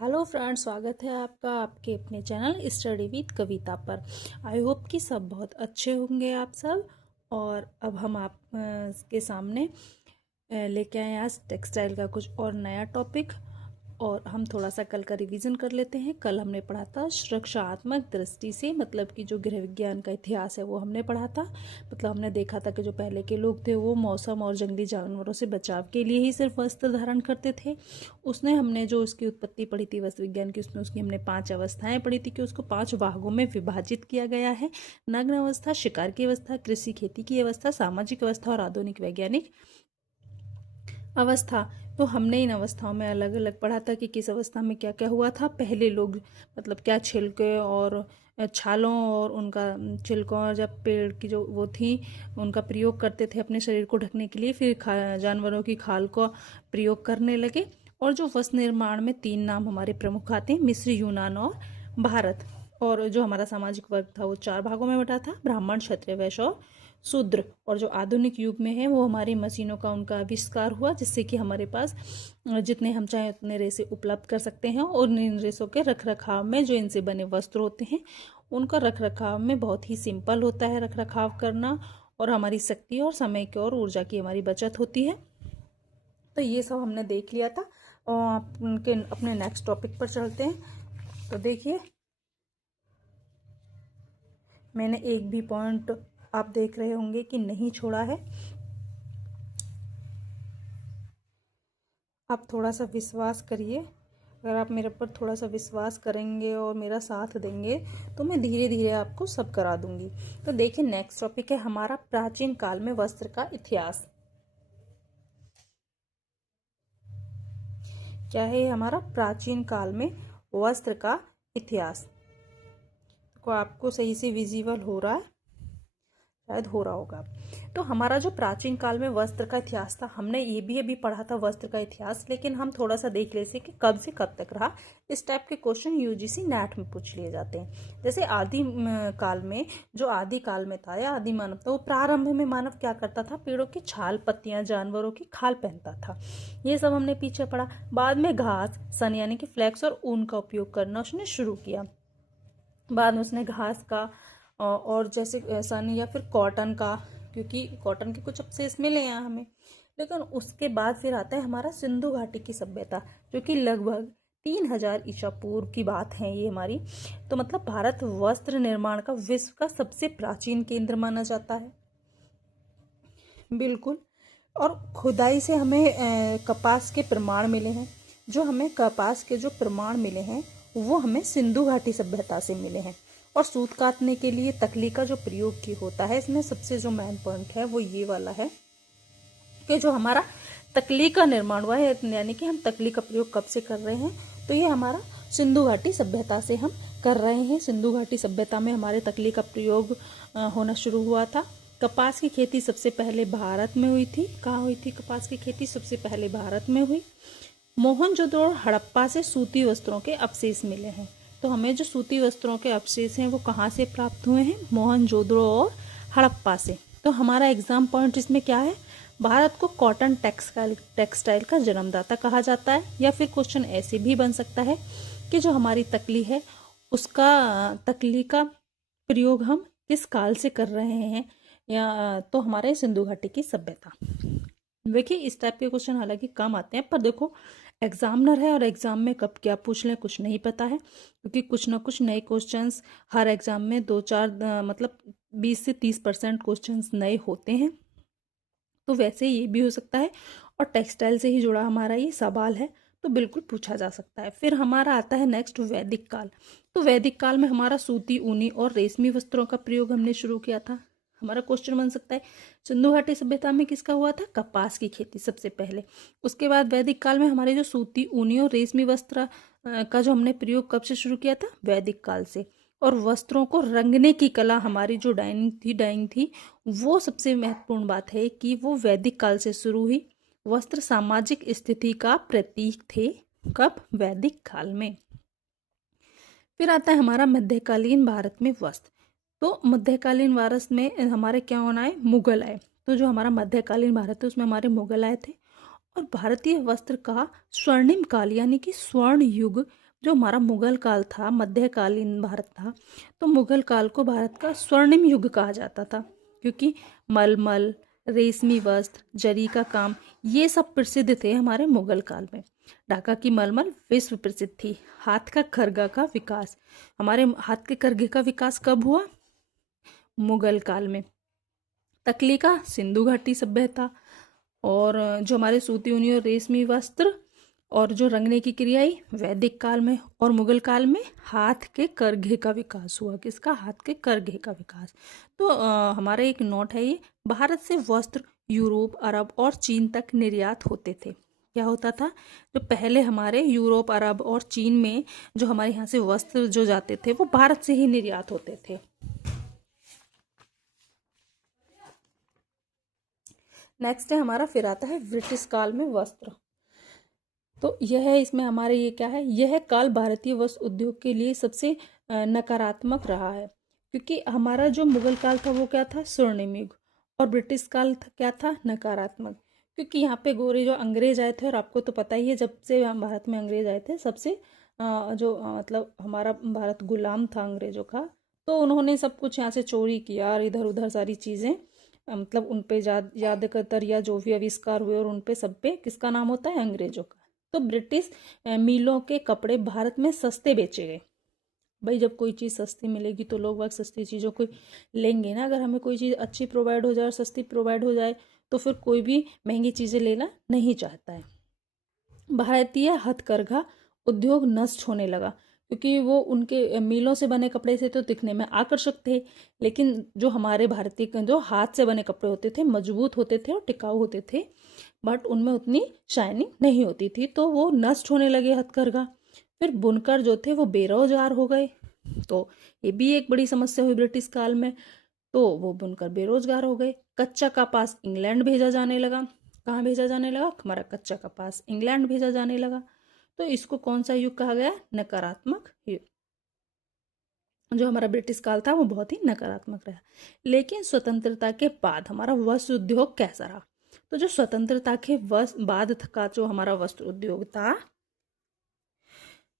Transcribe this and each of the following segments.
Hello friends, स्वागत है आपका आपके अपने चैनल स्टडी विद कविता पर। आई होप कि सब बहुत अच्छे होंगे आप सब। और अब हम आप के सामने लेके आए आज टेक्सटाइल का कुछ और नया टॉपिक। और हम थोड़ा सा कल का रिवीजन कर लेते हैं। कल हमने पढ़ा था सुरक्षात्मक दृष्टि से, मतलब कि जो गृह विज्ञान का इतिहास है वो हमने पढ़ा था। मतलब हमने देखा था कि जो पहले के लोग थे वो मौसम और जंगली जानवरों से बचाव के लिए ही सिर्फ वस्त्र धारण करते थे। उसने हमने जो उसकी उत्पत्ति पढ़ी थी वस्त्र विज्ञान की, उसमें उसकी हमने 5 अवस्थाएं पढ़ी थी कि उसको 5 भागों में विभाजित किया गया है। नग्न अवस्था, शिकार की अवस्था, कृषि खेती की अवस्था, सामाजिक अवस्था और आधुनिक वैज्ञानिक अवस्था। तो हमने इन अवस्थाओं में अलग अलग पढ़ा था कि किस अवस्था में क्या क्या हुआ था। पहले लोग मतलब क्या छिलके और छालों और उनका छिलकों और जब पेड़ की जो वो थी उनका प्रयोग करते थे अपने शरीर को ढकने के लिए, फिर जानवरों की खाल को प्रयोग करने लगे। और जो वस्त्र निर्माण में 3 नाम हमारे प्रमुख आते हैं, मिस्र, यूनान और भारत। और जो हमारा सामाजिक वर्ग था वो 4 भागों में बटा था, ब्राह्मण, क्षत्रिय, वैश्य और शूद्र। और जो आधुनिक युग में है वो हमारी मशीनों का उनका आविष्कार हुआ, जिससे कि हमारे पास जितने हम चाहें उतने रेसे उपलब्ध कर सकते हैं। और इन रेसों के रख रखाव में जो इनसे बने वस्त्र होते हैं उनका रख रखाव में बहुत ही सिंपल होता है रख रखाव करना। और हमारी शक्ति और समय की और ऊर्जा की हमारी बचत होती है। तो ये सब हमने देख लिया था। और आप उनके अपने नेक्स्ट टॉपिक पर चलते हैं। तो देखिए, मैंने एक भी पॉइंट आप देख रहे होंगे कि नहीं छोड़ा है। आप थोड़ा सा विश्वास करिए। अगर आप मेरे पर थोड़ा सा विश्वास करेंगे और मेरा साथ देंगे तो मैं धीरे धीरे आपको सब करा दूंगी। तो देखिए, नेक्स्ट टॉपिक है हमारा प्राचीन काल में वस्त्र का इतिहास। क्या है हमारा प्राचीन काल में वस्त्र का इतिहास। तो आपको सही से विजिबल हो रहा है, शायद हो रहा होगा। तो हमारा जो प्राचीन काल में वस्त्र का इतिहास था, हमने ये भी अभी पढ़ा था वस्त्र का इतिहास, लेकिन हम थोड़ा सा देख लेते कि कब से कब तक रहा। इस टाइप के क्वेश्चन यूजीसी नेट में पूछ लिए जाते हैं। जैसे आदि काल में, जो आदि काल में था या आदि मानव था, वो प्रारंभ में मानव क्या करता था, पेड़ों की छाल, पत्तियां, जानवरों की खाल पहनता था। ये सब हमने पीछे पढ़ा। बाद में घास, सन यानी कि फ्लैक्स और ऊन का उपयोग करना उसने शुरू किया। बाद में उसने घास का और जैसे सन या फिर कॉटन का, क्योंकि कॉटन के कुछ अवशेष मिले हैं हमें। लेकिन उसके बाद फिर आता है हमारा सिंधु घाटी की सभ्यता, जो कि लगभग 3000 ईसा पूर्व की बात है ये हमारी। तो मतलब भारत वस्त्र निर्माण का विश्व का सबसे प्राचीन केंद्र माना जाता है। बिल्कुल। और खुदाई से हमें कपास के प्रमाण मिले हैं। जो हमें कपास के जो प्रमाण मिले हैं वो हमें सिंधु घाटी सभ्यता से मिले हैं। और सूत काटने के लिए तकली का जो प्रयोग की होता है, इसमें सबसे जो मेन पॉइंट है वो ये वाला है कि जो हमारा तकली का निर्माण हुआ है, यानी कि हम तकली का प्रयोग कब से कर रहे हैं, तो ये हमारा सिंधु घाटी सभ्यता से हम कर रहे हैं। सिंधु घाटी सभ्यता में हमारे तकली का प्रयोग होना शुरू हुआ था। कपास की खेती सबसे पहले भारत में हुई थी। कहाँ हुई थी कपास की खेती? सबसे पहले भारत में हुई। मोहनजोदड़ो और हड़प्पा से सूती वस्त्रों के अवशेष मिले हैं। तो हमें जो सूती वस्त्रों के अवशेष हैं वो कहाँ से प्राप्त हुए हैं? मोहनजोदड़ो और हड़प्पा से। तो हमारा एग्जाम पॉइंट इसमें क्या है? भारत को कॉटन टेक्सटाइल का जन्मदाता कहा जाता है। या फिर क्वेश्चन ऐसे भी बन सकता है कि जो हमारी तकली है उसका तकली का प्रयोग हम किस काल से कर रहे हैं, या तो हमारे सिंधु घाटी की सभ्यता। देखिए, इस टाइप के क्वेश्चन हालांकि कम आते हैं, पर देखो एग्जामिनर है और एग्जाम में कब क्या पूछ लें कुछ नहीं पता है, क्योंकि कुछ ना कुछ नए क्वेश्चंस हर एग्जाम में 2-4 मतलब 20 से 30% क्वेश्चंस नए होते हैं। तो वैसे ये भी हो सकता है। और टेक्सटाइल से ही जुड़ा हमारा ये सवाल है, तो बिल्कुल पूछा जा सकता है। फिर हमारा आता है नेक्स्ट वैदिक काल। तो वैदिक काल में हमारा सूती, ऊनी और रेशमी वस्त्रों का प्रयोग हमने शुरू किया था। हमारा क्वेश्चन बन सकता है सिंधु घाटी सभ्यता में किसका हुआ था? कपास की खेती सबसे पहले। उसके बाद वैदिक काल में हमारे जो सूती, ऊनी और रेशमी वस्त्र का जो हमने प्रयोग कब से शुरू किया था? वैदिक काल से। और वस्त्रों को रंगने की कला हमारी जो डाइंग थी वो सबसे महत्वपूर्ण बात है कि वो वैदिक काल से शुरू हुई। वस्त्र सामाजिक स्थिति का प्रतीक थे। कब? वैदिक काल में। फिर आता है हमारा मध्यकालीन भारत में वस्त्र। तो मध्यकालीन भारत में हमारे क्या होना है? मुगल आए। तो जो हमारा मध्यकालीन भारत है उसमें हमारे मुगल आए थे। और भारतीय वस्त्र का स्वर्णिम काल यानी कि स्वर्ण युग जो हमारा मुगल काल था, मध्यकालीन भारत था, तो मुगल काल को भारत का स्वर्णिम युग कहा जाता था, क्योंकि मलमल, रेशमी वस्त्र, जरी का काम, ये सब प्रसिद्ध थे हमारे मुगल काल में। ढाका की मलमल विश्व प्रसिद्ध थी। हाथ का खरगा का विकास, हमारे हाथ के खरगे का विकास कब हुआ? मुगल काल में। तकली का सिंधु घाटी सभ्यता, और जो हमारे सूती ऊनी और रेशमी वस्त्र और जो रंगने की क्रियाएं वैदिक काल में। और मुगल काल में हाथ के करघे का विकास हुआ। किसका? हाथ के करघे का विकास। तो हमारा एक नोट है ये, भारत से वस्त्र यूरोप, अरब और चीन तक निर्यात होते थे। क्या होता था? जो पहले हमारे यूरोप, अरब और चीन में जो हमारे यहाँ से वस्त्र जो जाते थे वो भारत से ही निर्यात होते थे। नेक्स्ट है हमारा, फिर आता है ब्रिटिश काल में वस्त्र। तो यह है, इसमें हमारे ये क्या है, यह काल भारतीय वस्त्र उद्योग के लिए सबसे नकारात्मक रहा है, क्योंकि हमारा जो मुगल काल था वो क्या था? स्वर्णिम युग। और ब्रिटिश काल क्या था? नकारात्मक। क्योंकि यहाँ पे गोरे जो अंग्रेज आए थे, और आपको तो पता ही है जब से भारत में अंग्रेज आए थे, सबसे मतलब हमारा भारत गुलाम था अंग्रेजों का, तो उन्होंने सब कुछ यहाँ से चोरी किया और इधर उधर सारी चीज़ें, मतलब उन पे यादगार या जो भी आविष्कार हुए और उन पे सब पे किसका नाम होता है? अंग्रेजों का। तो ब्रिटिश मिलों के कपड़े भारत में सस्ते बेचे गए। भाई जब कोई चीज़ सस्ती मिलेगी तो लोग वक्त सस्ती चीज़ों को लेंगे ना। अगर हमें कोई चीज़ अच्छी प्रोवाइड हो जाए और सस्ती प्रोवाइड हो जाए तो फिर कोई भी महंगी चीज़ें लेना नहीं चाहता है। भारतीय हथकरघा उद्योग नष्ट होने लगा, क्योंकि वो उनके मिलों से बने कपड़े से तो दिखने में आकर्षक थे, लेकिन जो हमारे भारतीय जो हाथ से बने कपड़े होते थे मजबूत होते थे और टिकाऊ होते थे, बट उनमें उतनी शाइनिंग नहीं होती थी, तो वो नष्ट होने लगे हथकरघा। फिर बुनकर जो थे वो बेरोजगार हो गए, तो ये भी एक बड़ी समस्या हुई ब्रिटिश काल में। तो वो बुनकर बेरोजगार हो गए। कच्चा कपास इंग्लैंड भेजा जाने लगा। कहाँ भेजा जाने लगा? हमारा कच्चा कपास इंग्लैंड भेजा जाने लगा। तो इसको कौन सा युग कहा गया? नकारात्मक युग। जो हमारा ब्रिटिश काल था वो बहुत ही नकारात्मक रहा। लेकिन स्वतंत्रता के बाद हमारा वस्त्र उद्योग कैसा रहा? तो जो स्वतंत्रता के बाद का जो हमारा वस्त्र उद्योग था,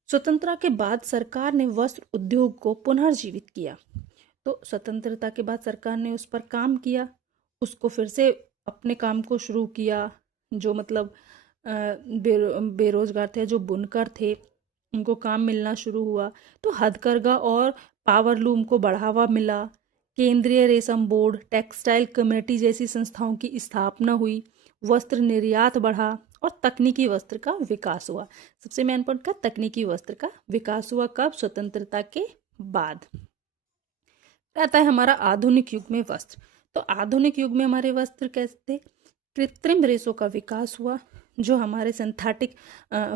स्वतंत्रता के बाद सरकार ने वस्त्र उद्योग को पुनर्जीवित किया। तो स्वतंत्रता के बाद सरकार ने उस पर काम किया, उसको फिर से अपने काम को शुरू किया। जो मतलब बेरोजगार थे, जो बुनकर थे, उनको काम मिलना शुरू हुआ। तो हथकरघा और पावरलूम को बढ़ावा मिला। केंद्रीय रेशम बोर्ड, टेक्सटाइल कम्युनिटी जैसी संस्थाओं की स्थापना हुई। वस्त्र निर्यात बढ़ा और तकनीकी वस्त्र का विकास हुआ। सबसे मेन पॉइंट का तकनीकी वस्त्र का विकास हुआ कब? स्वतंत्रता के बाद। रहता है हमारा आधुनिक युग में वस्त्र। तो आधुनिक युग में हमारे वस्त्र कैसे थे? कृत्रिम रेशों का विकास हुआ। जो हमारे सिंथेटिक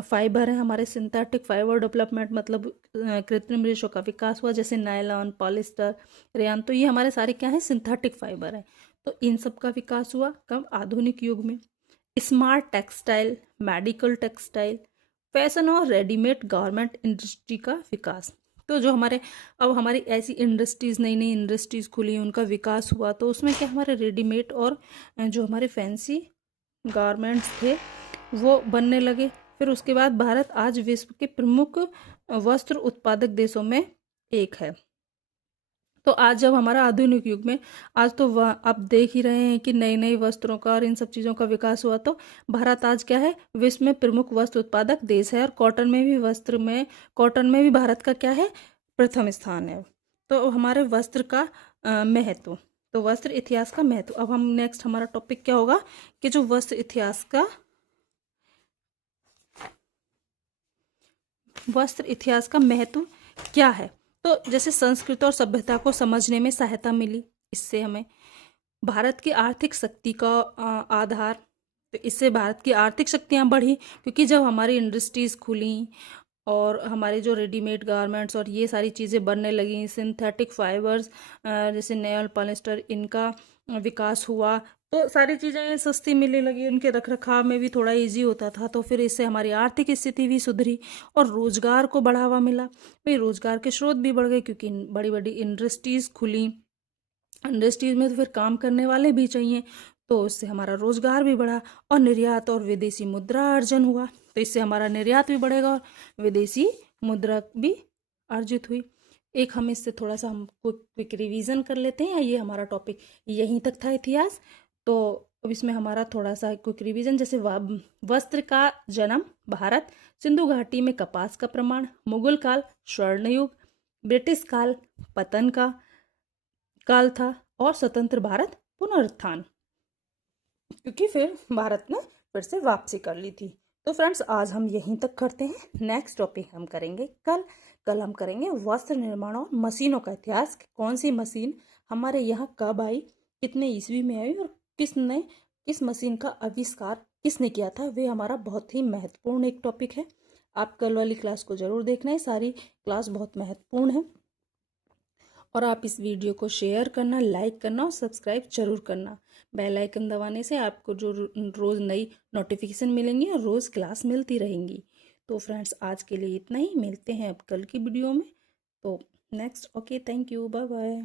फाइबर है, हमारे सिंथेटिक फाइबर डेवलपमेंट मतलब कृत्रिम रेशों का विकास हुआ, जैसे नायलॉन, पॉलिस्टर, रेयन। तो ये हमारे सारे क्या है? सिंथेटिक फाइबर है। तो इन सब का विकास हुआ कब? आधुनिक युग में। Smart textile, medical textile, fashion और रेडीमेड गारमेंट इंडस्ट्री का विकास। तो जो हमारे अब हमारी ऐसी इंडस्ट्रीज, नई नई इंडस्ट्रीज खुली, उनका विकास हुआ, तो उसमें क्या हमारे रेडीमेड और जो हमारे फैंसी गारमेंट्स थे वो बनने लगे। फिर उसके बाद भारत आज विश्व के प्रमुख वस्त्र उत्पादक देशों में एक है। तो आज जब हमारा आधुनिक युग में, आज तो आप देख ही रहे हैं कि नई नई वस्त्रों का और इन सब चीज़ों का विकास हुआ, तो भारत आज क्या है? विश्व में प्रमुख वस्त्र उत्पादक देश है। और कॉटन में भी भारत का क्या है? प्रथम स्थान है। तो हमारे वस्त्र का महत्व, तो वस्त्र इतिहास का महत्व। अब हम नेक्स्ट हमारा टॉपिक क्या होगा कि जो वस्त्र इतिहास का महत्व क्या है। तो जैसे संस्कृति और सभ्यता को समझने में सहायता मिली, इससे हमें भारत की आर्थिक शक्ति का आधार, तो इससे भारत की आर्थिक शक्तियाँ बढ़ी, क्योंकि जब हमारी इंडस्ट्रीज खुली और हमारे जो रेडीमेड गारमेंट्स और ये सारी चीज़ें बनने लगी, सिंथेटिक फाइबर्स जैसे नेयल, पॉलिस्टर, इनका विकास हुआ, तो सारी चीज़ें सस्ती मिलने लगी, उनके रख रखाव में भी थोड़ा इजी होता था। तो फिर इससे हमारी आर्थिक स्थिति भी सुधरी और रोजगार को बढ़ावा मिला। भाई रोजगार के स्रोत भी बढ़ गए, क्योंकि बड़ी बड़ी इंडस्ट्रीज खुली। इंडस्ट्रीज में तो फिर काम करने वाले भी चाहिए, तो उससे हमारा रोजगार भी बढ़ा और निर्यात और विदेशी मुद्रा अर्जन हुआ। तो इससे हमारा निर्यात भी बढ़ेगा और विदेशी मुद्रा भी अर्जित हुई। एक हम इससे थोड़ा सा हम क्विक रिवीजन कर लेते हैं। ये हमारा टॉपिक यहीं तक था इतिहास। तो अब इसमें हमारा थोड़ा सा क्विक रिवीजन, जैसे वस्त्र का जन्म भारत, सिंधु घाटी में कपास का प्रमाण, मुगल काल स्वर्ण युग, ब्रिटिश काल पतन का काल था और स्वतंत्र भारत पुनरुत्थान, क्योंकि फिर भारत ने फिर से वापसी कर ली थी। तो फ्रेंड्स आज हम यहीं तक करते हैं। नेक्स्ट टॉपिक हम करेंगे कल हम करेंगे वस्त्र निर्माण और मशीनों का इतिहास। कौन सी मशीन हमारे यहाँ कब आई, कितने ईस्वी में आई और किस मशीन का आविष्कार किसने किया था, वे हमारा बहुत ही महत्वपूर्ण एक टॉपिक है। आप कल वाली क्लास को जरूर देखना है, सारी क्लास बहुत महत्वपूर्ण है। और आप इस वीडियो को शेयर करना, लाइक करना और सब्सक्राइब जरूर करना। बेल आइकन दबाने से आपको जो रोज़ नई नोटिफिकेशन मिलेंगी और रोज़ क्लास मिलती रहेंगी। तो फ्रेंड्स आज के लिए इतना ही, मिलते हैं अब कल की वीडियो में। तो next, okay, thank you, bye bye.